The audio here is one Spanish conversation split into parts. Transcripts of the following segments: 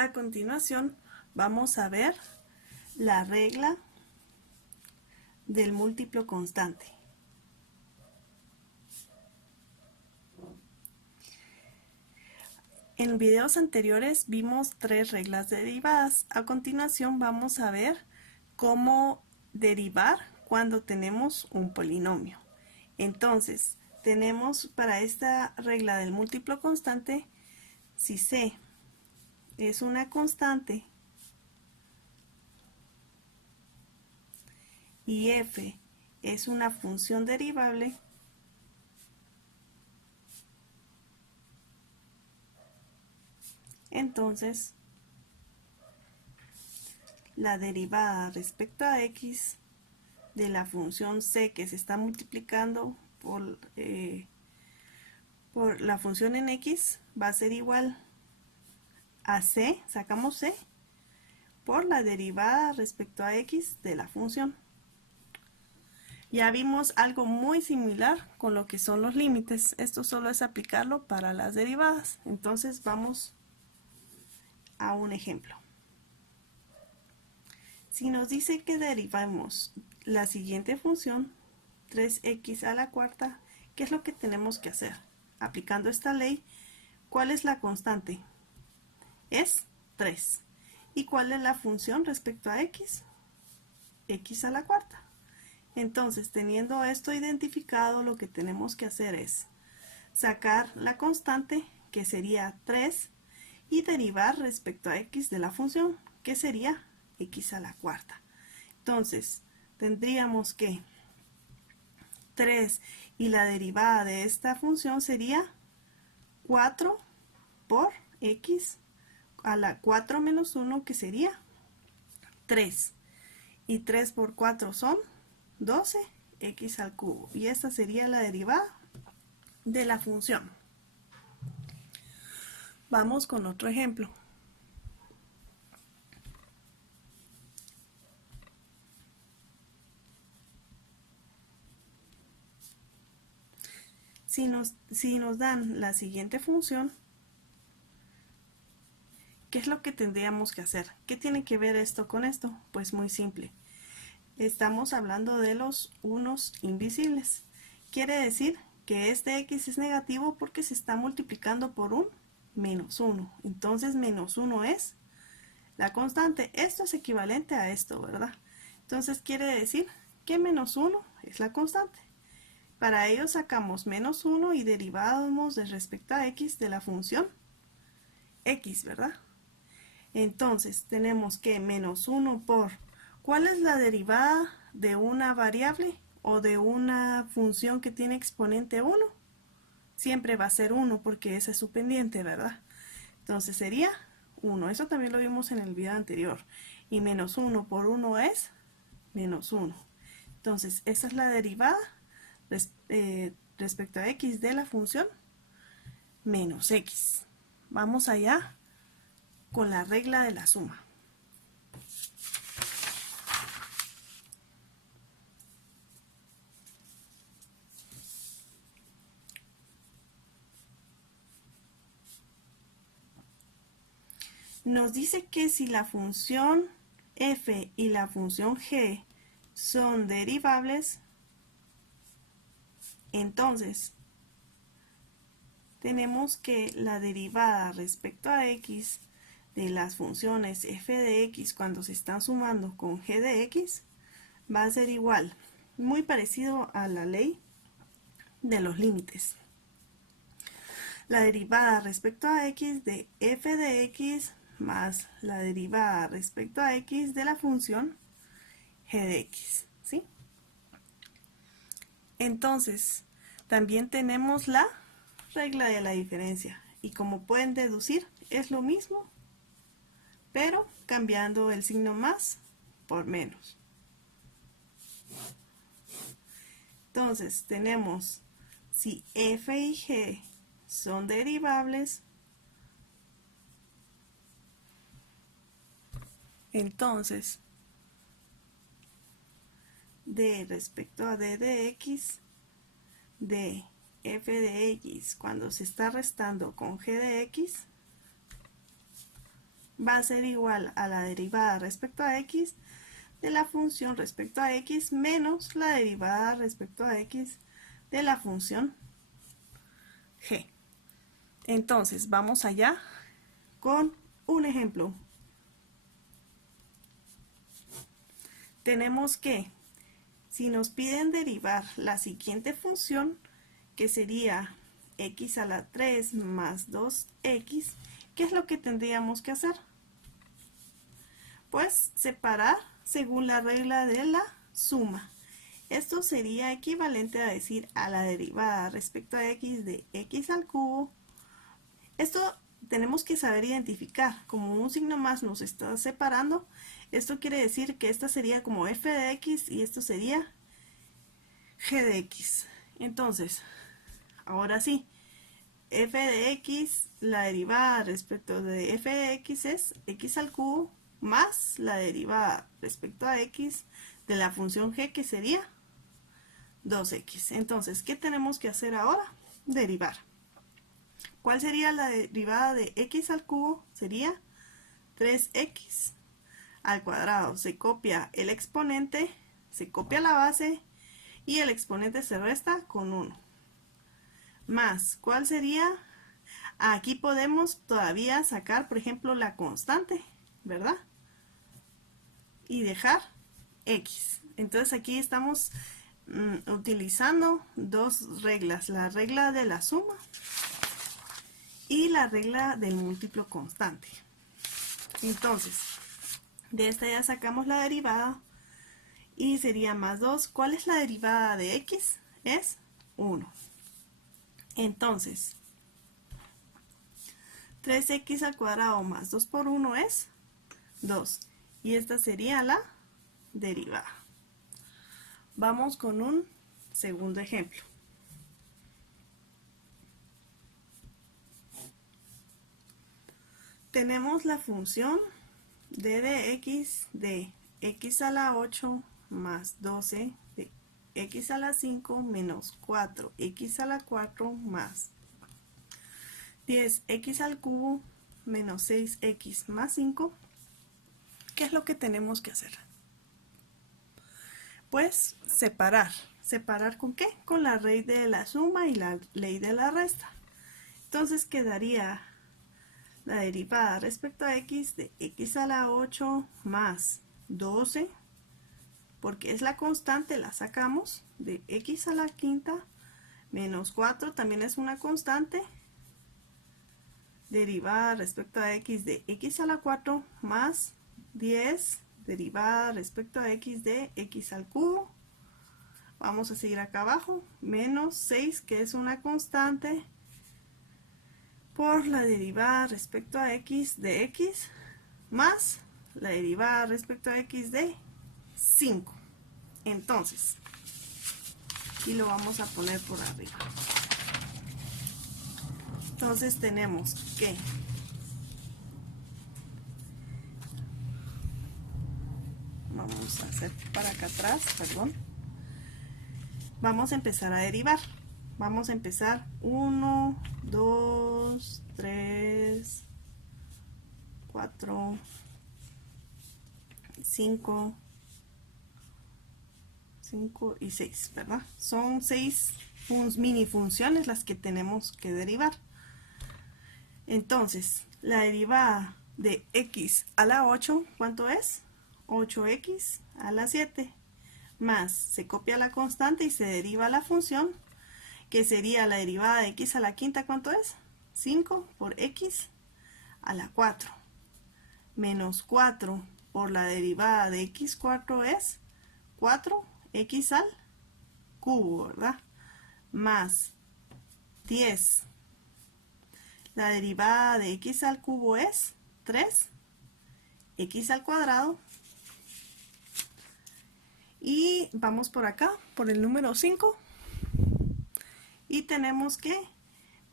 A continuación vamos a ver la regla del múltiplo constante. En videos anteriores vimos 3 reglas derivadas. A continuación vamos a ver cómo derivar cuando tenemos un polinomio. Entonces, tenemos para esta regla del múltiplo constante, si C es una constante y f es una función derivable, entonces la derivada respecto a x de la función c que se está multiplicando por la función en x va a ser igual a c, sacamos c, por la derivada respecto a x de la función. Ya vimos algo muy similar con lo que son los límites. Esto solo es aplicarlo para las derivadas. Entonces vamos a un ejemplo. Si nos dice que derivamos la siguiente función, 3x a la cuarta, ¿qué es lo que tenemos que hacer? Aplicando esta ley, ¿cuál es la constante? Es 3. ¿Y cuál es la función respecto a x? X a la cuarta. Entonces, teniendo esto identificado, lo que tenemos que hacer es sacar la constante, que sería 3, y derivar respecto a x de la función, que sería x a la cuarta. Entonces, tendríamos que 3 y la derivada de esta función sería 4 por x a la 4 menos 1, que sería 3. Y 3 por 4 son 12, x al cubo. Y esta sería la derivada de la función. Vamos con otro ejemplo. Si nos dan la siguiente función, ¿qué es lo que tendríamos que hacer? ¿Qué tiene que ver esto con esto? Pues muy simple. Estamos hablando de los unos invisibles. Quiere decir que este x es negativo porque se está multiplicando por un menos 1. Entonces menos 1 es la constante. Esto es equivalente a esto, ¿verdad? Entonces quiere decir que menos 1 es la constante. Para ello sacamos menos 1 y derivamos de respecto a x de la función x, ¿verdad? Entonces tenemos que menos 1 por... ¿Cuál es la derivada de una variable o de una función que tiene exponente 1? Siempre va a ser 1 porque esa es su pendiente, ¿verdad? Entonces sería 1. Eso también lo vimos en el video anterior. Y menos 1 por 1 es menos 1. Entonces esa es la derivada respecto a x de la función menos x. Vamos allá con la regla de la suma. Nos dice que si la función f y la función g son derivables, entonces tenemos que la derivada respecto a x de las funciones f de x cuando se están sumando con g de x va a ser igual, muy parecido a la ley de los límites. La derivada respecto a x de f de x más la derivada respecto a x de la función g de x, ¿sí? Entonces, también tenemos la regla de la diferencia. Y como pueden deducir, es lo mismo, pero cambiando el signo más por menos. Entonces, tenemos si f y g son derivables, entonces d respecto a d de x, de f de x cuando se está restando con g de x va a ser igual a la derivada respecto a x de la función respecto a x menos la derivada respecto a x de la función g. Entonces, vamos allá con un ejemplo. Tenemos que, si nos piden derivar la siguiente función, que sería x a la 3 más 2x, ¿qué es lo que tendríamos que hacer? Pues separar según la regla de la suma. Esto sería equivalente a decir a la derivada respecto a x de x al cubo. Esto tenemos que saber identificar. Como un signo más nos está separando, esto quiere decir que esta sería como f de x y esto sería g de x. Entonces, ahora sí, f de x, la derivada respecto de f de x es x al cubo más la derivada respecto a x de la función g, que sería 2x. Entonces, ¿qué tenemos que hacer ahora? Derivar. ¿Cuál sería la derivada de x al cubo? Sería 3x al cuadrado. Se copia el exponente, se copia la base y el exponente se resta con 1. Más, ¿cuál sería? Aquí podemos todavía sacar, por ejemplo, la constante, ¿verdad? Y dejar x. Entonces aquí estamos utilizando dos reglas, la regla de la suma y la regla del múltiplo constante. Entonces, de esta ya sacamos la derivada y sería más 2. ¿Cuál es la derivada de x? Es 1. Entonces, 3x al cuadrado más 2 por 1 es 2. Y esta sería la derivada. Vamos con un segundo ejemplo. Tenemos la función d de x de x a la 8 más 12 de x a la 5 menos 4x a la 4 más 10x al cubo menos 6x más 5. ¿Qué es lo que tenemos que hacer? Pues separar. ¿Separar con qué? Con la ley de la suma y la ley de la resta. Entonces quedaría la derivada respecto a x de x a la 8 más 12, porque es la constante, la sacamos, de x a la quinta menos 4, también es una constante, derivada respecto a x de x a la 4 más 10, derivada respecto a x de x al cubo. Vamos a seguir acá abajo, menos 6, que es una constante, por la derivada respecto a x de x más la derivada respecto a x de 5. Entonces, y lo vamos a poner por arriba. Entonces tenemos que vamos a hacer para acá atrás, perdón. Vamos a empezar a derivar. Vamos a empezar 1, 2, 3, 4, 5 y 6, ¿verdad? Son 6 mini funciones las que tenemos que derivar. Entonces, la derivada de x a la 8, ¿cuánto es? 8x a la 7, más se copia la constante y se deriva la función, que sería la derivada de x a la quinta, ¿cuánto es? 5 por x a la 4, menos 4 por la derivada de x cuarto es 4x al cubo, ¿verdad? Más 10. La derivada de x al cubo es 3x al cuadrado. Y vamos por acá, por el número 5. Y tenemos que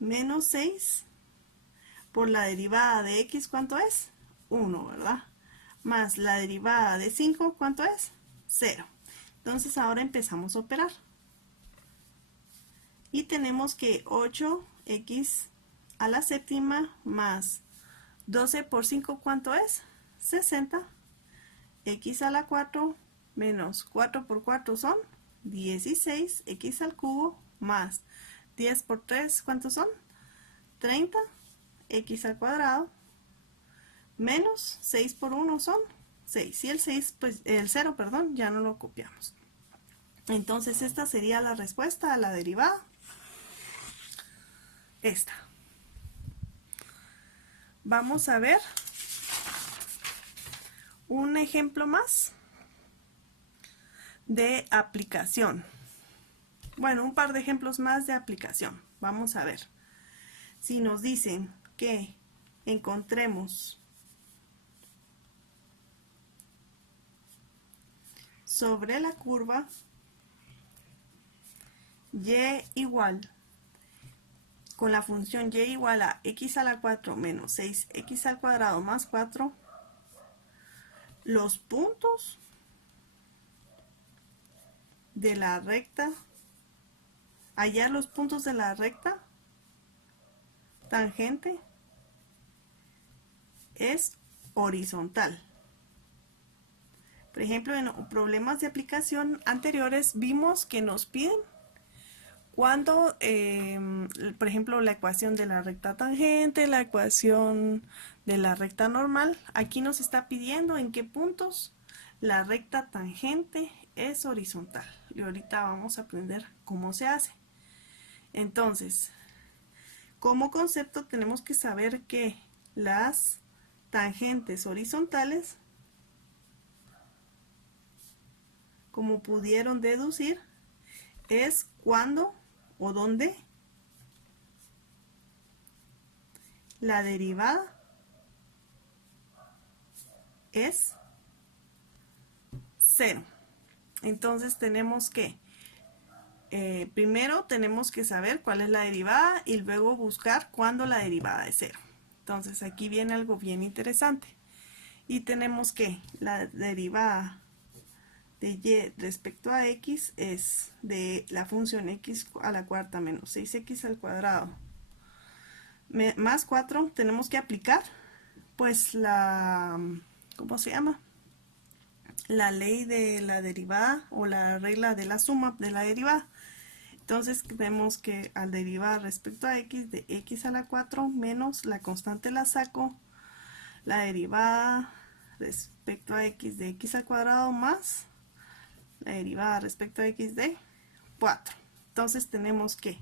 menos 6 por la derivada de x, ¿cuánto es? 1, ¿verdad? Más la derivada de 5, ¿cuánto es? 0. Entonces ahora empezamos a operar. Y tenemos que 8x a la séptima más 12 por 5, ¿cuánto es? 60. X a la 4 menos 4 por 4 son 16. X al cubo más 10 por 3, ¿cuántos son? 30. X al cuadrado menos 6 por 1 son 6. Y el 6, pues el 0, perdón, ya no lo copiamos. Entonces esta sería la respuesta a la derivada. Esta. Vamos a ver un ejemplo más de aplicación. Bueno, un par de ejemplos más de aplicación. Vamos a ver. Si nos dicen que encontremos sobre la curva y igual, con la función y igual a x a la 4 menos 6x al cuadrado más 4, los puntos de la recta, hallar los puntos de la recta tangente es horizontal. Por ejemplo, en problemas de aplicación anteriores vimos que nos piden cuando, por ejemplo, la ecuación de la recta tangente, la ecuación de la recta normal, aquí nos está pidiendo en qué puntos la recta tangente es horizontal. Y ahorita vamos a aprender cómo se hace. Entonces, como concepto tenemos que saber que las tangentes horizontales, como pudieron deducir, es cuando o donde la derivada es 0. Entonces tenemos que, primero tenemos que saber cuál es la derivada y luego buscar cuándo la derivada es 0. Entonces aquí viene algo bien interesante. Y tenemos que la derivada de y respecto a x es de la función x a la cuarta menos 6x al cuadrado más 4. Tenemos que aplicar pues la, ¿cómo se llama? La ley de la derivada o la regla de la suma de la derivada. Entonces tenemos que al derivar respecto a x de x a la 4 menos la constante la saco, la derivada respecto a x de x al cuadrado más la derivada respecto a x de 4. Entonces tenemos que,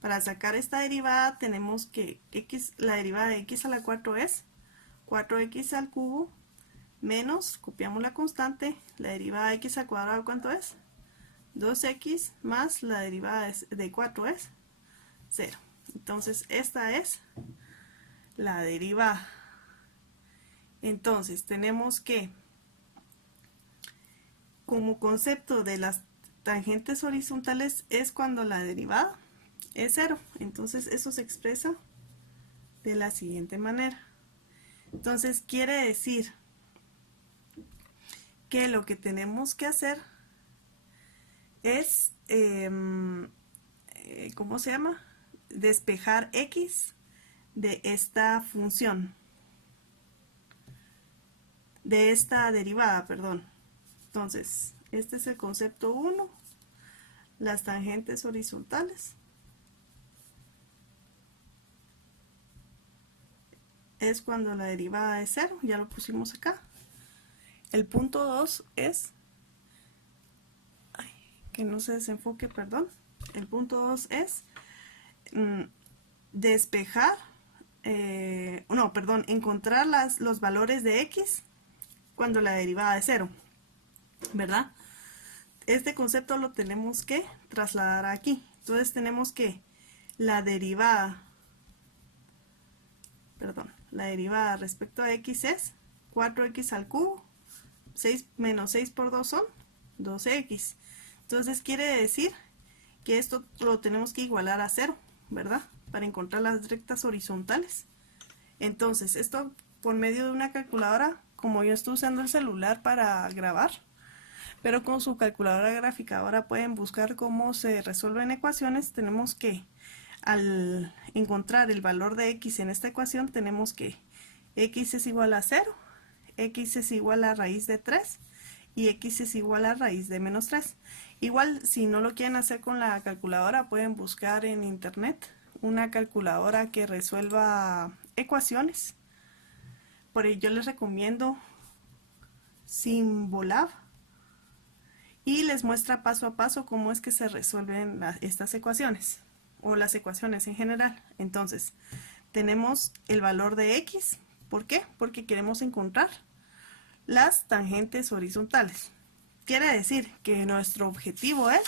para sacar esta derivada, tenemos que la derivada de x a la 4 es 4x al cubo menos, copiamos la constante, la derivada de x al cuadrado, ¿cuánto es? 2x más la derivada de 4 es 0. Entonces esta es la derivada. Entonces tenemos que, como concepto de las tangentes horizontales, es cuando la derivada es 0. Entonces eso se expresa de la siguiente manera. Entonces quiere decir que lo que tenemos que hacer es, ¿cómo se llama? Despejar x de esta función, de esta derivada, perdón. Entonces, este es el concepto 1, las tangentes horizontales. Es cuando la derivada es 0, ya lo pusimos acá. El punto 2 es, que no se desenfoque, perdón. El punto 2 es despejar, no, perdón, encontrar los valores de x cuando la derivada es 0, ¿verdad? Este concepto lo tenemos que trasladar aquí. Entonces tenemos que la derivada, perdón, la derivada respecto a x es 4x al cubo, 6 menos 6 por 2 son 2x. Entonces quiere decir que esto lo tenemos que igualar a 0, ¿verdad? Para encontrar las rectas horizontales. Entonces esto por medio de una calculadora, como yo estoy usando el celular para grabar, pero con su calculadora gráfica ahora pueden buscar cómo se resuelven ecuaciones. Tenemos que, al encontrar el valor de x en esta ecuación, tenemos que X es igual a 0, X es igual a raíz de 3 y X es igual a raíz de menos 3. Igual, si no lo quieren hacer con la calculadora, pueden buscar en internet una calculadora que resuelva ecuaciones. Por ello yo les recomiendo Symbolab y les muestra paso a paso cómo es que se resuelven estas ecuaciones o las ecuaciones en general. Entonces, tenemos el valor de X. ¿Por qué? Porque queremos encontrar las tangentes horizontales. Quiere decir que nuestro objetivo es,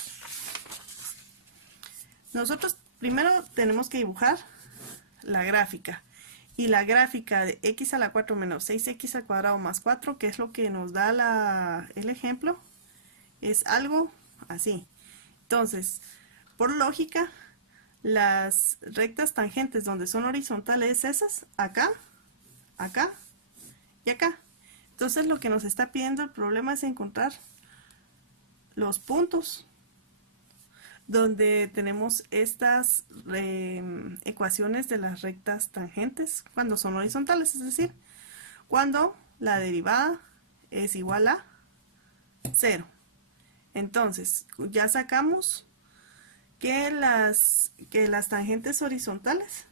nosotros primero tenemos que dibujar la gráfica. Y la gráfica de x a la 4 menos 6x al cuadrado más 4, que es lo que nos da el ejemplo, es algo así. Entonces, por lógica, las rectas tangentes donde son horizontales esas, acá, acá y acá. Entonces lo que nos está pidiendo el problema es encontrar los puntos donde tenemos estas ecuaciones de las rectas tangentes cuando son horizontales, es decir, cuando la derivada es igual a 0. Entonces, ya sacamos que las tangentes horizontales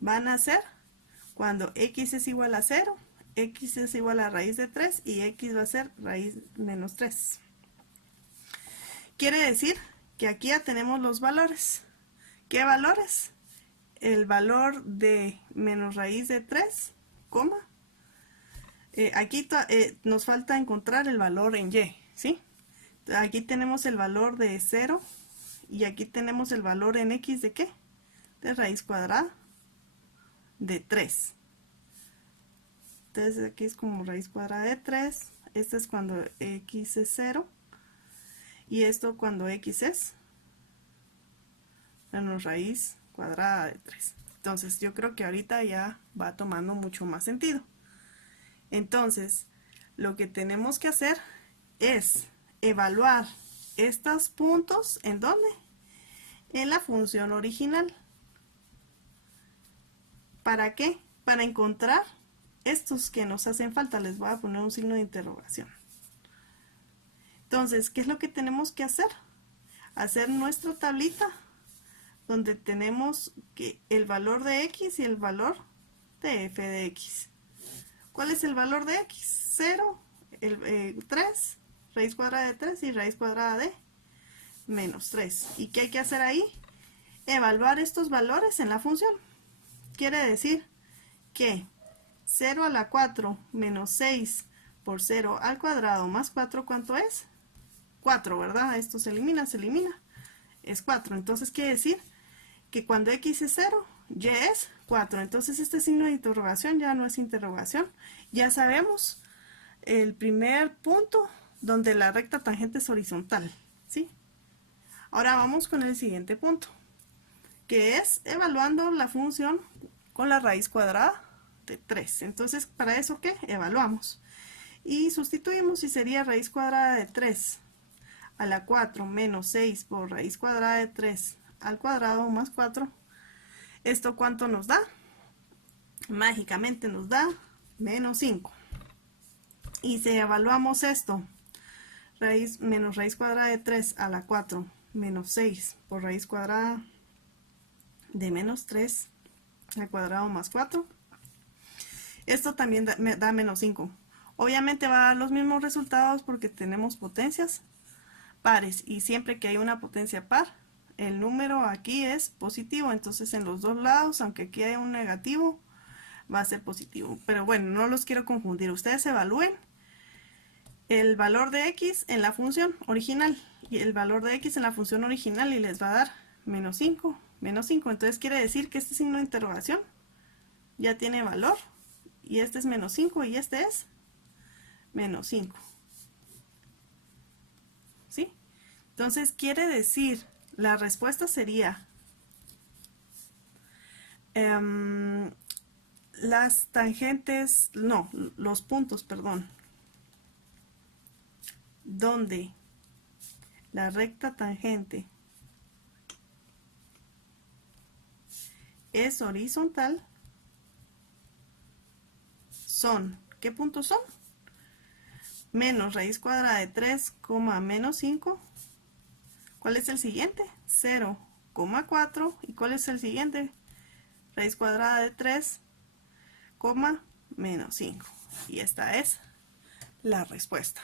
van a ser cuando x es igual a 0, x es igual a raíz de 3 y x va a ser raíz menos 3. Quiere decir que aquí ya tenemos los valores. ¿Qué valores? El valor de menos raíz de 3, coma. Aquí nos falta encontrar el valor en y, ¿sí? Aquí tenemos el valor de 0 y aquí tenemos el valor en x de ¿qué? De raíz cuadrada de 3. Entonces aquí es como raíz cuadrada de 3. Esto es cuando x es 0. Y esto cuando x es menos raíz cuadrada de 3. Entonces yo creo que ahorita ya va tomando mucho más sentido. Entonces lo que tenemos que hacer es evaluar estos puntos. ¿En dónde? En la función original. ¿Para qué? Para encontrar estos que nos hacen falta. Les voy a poner un signo de interrogación. Entonces, ¿qué es lo que tenemos que hacer? Hacer nuestra tablita donde tenemos que el valor de x y el valor de f de x. ¿Cuál es el valor de x? 0, 3, raíz cuadrada de 3 y raíz cuadrada de menos 3. ¿Y qué hay que hacer ahí? Evaluar estos valores en la función. Quiere decir que 0 a la 4 menos 6 por 0 al cuadrado más 4, ¿cuánto es? 4, ¿verdad? Esto se elimina, es 4. Entonces quiere decir que cuando x es 0, y es 4. Entonces este signo de interrogación ya no es interrogación. Ya sabemos el primer punto donde la recta tangente es horizontal, ¿sí? Ahora vamos con el siguiente punto, que es evaluando la función con la raíz cuadrada de 3. Entonces, ¿para eso qué? Evaluamos. Y sustituimos y sería raíz cuadrada de 3 a la 4 menos 6 por raíz cuadrada de 3 al cuadrado más 4. ¿Esto cuánto nos da? Mágicamente nos da menos 5. Y si evaluamos esto, menos raíz cuadrada de 3 a la 4 menos 6 por raíz cuadrada de menos 3 al cuadrado más 4, esto también da menos 5. Obviamente va a dar los mismos resultados porque tenemos potencias pares y siempre que hay una potencia par, el número aquí es positivo. Entonces en los dos lados, aunque aquí haya un negativo, va a ser positivo. Pero bueno, no los quiero confundir. Ustedes evalúen el valor de x en la función original y el valor de x en la función original y les va a dar menos 5, menos 5. Entonces quiere decir que este signo de interrogación ya tiene valor y este es menos 5 y este es menos 5. ¿Sí? Entonces quiere decir, la respuesta sería las tangentes, no, los puntos, perdón, donde la recta tangente es horizontal son, ¿qué puntos son? Menos raíz cuadrada de 3, menos 5. ¿Cuál es el siguiente? 0,4. ¿Y cuál es el siguiente? Raíz cuadrada de 3, menos 5. Y esta es la respuesta.